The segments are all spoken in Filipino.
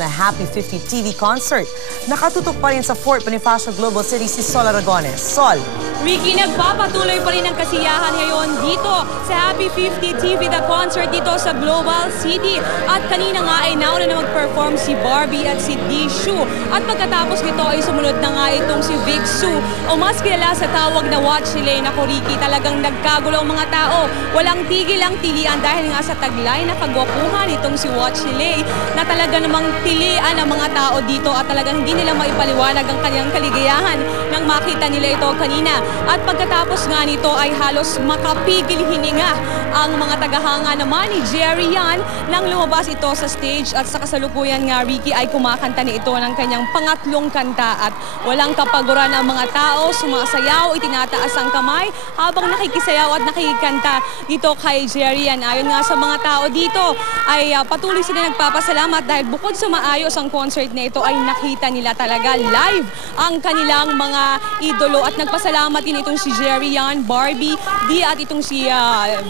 na Happy 50 TV concert. Nakatutok pa rin sa Fort Bonifacio Global City si Sol Aragones. Sol. Ricky, nagpapatuloy pa rin ang kasiyahan ngayon dito sa Happy 50 TV The Concert dito sa Global City. At kanina nga ay nauna na mag-perform si Barbie at si Dishu. At pagkatapos nito ay sumunod na nga itong si Vic Su o mas kilala sa tawag na Watch Lane. Ako, Ricky, talagang nagkagulo ang mga tao. Walang tigil ang tilian dahil nga sa taglay na kagwapuhan itong si Watch Lane na talaga namang tilian ang mga tao dito at talagang hindi nila maipaliwanag ang kanyang kaligayahan nang makita nila ito kanina. At pagkatapos nga nito ay halos makapigil hininga ang mga tagahanga naman ni Jerry Yan nang lumabas ito sa stage at sa kasalukuyan nga, Ricky, ay kumakanta na ito ng kanyang pangatlong kanta at walang kapaguran ang mga tao, sumasayaw, itinataas ang kamay habang nakikisayaw at nakikikanta dito kay Jerry Yan. Ayon nga sa mga tao dito ay patuloy sila nagpapasalamat dahil bukod sa maayos ang concert na ito ay nakita nila talaga live ang kanilang mga idolo at nagpasalamat din itong si Jerry Yan, Barbie, Di at itong si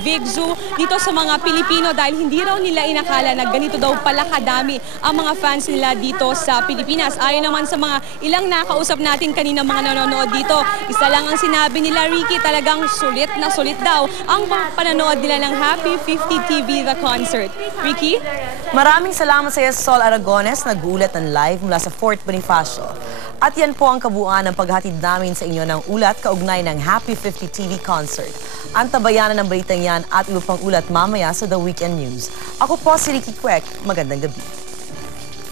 Vic Su dito sa mga Pilipino dahil hindi raw nila inakala na ganito daw pala kadami ang mga fans nila dito sa Pilipinas. Ayon naman sa mga ilang nakausap natin kanina mga nanonood dito, isa lang ang sinabi nila, Ricky, talagang sulit na sulit daw ang pananood nila ng Happy 50 TV The Concert. Ricky? Maraming salamat sa iyo, Sol Aragones, nag-uulat ng live mula sa Fort Bonifacio. At yan po ang kabuuan ng paghatid namin sa inyo ng ulat kaugnay ng Happy 50 TV Concert. Antabayanan ng balitang yan at iba pang ulat mamaya sa The Weekend News. Ako po si Ricky Kwek. Magandang gabi.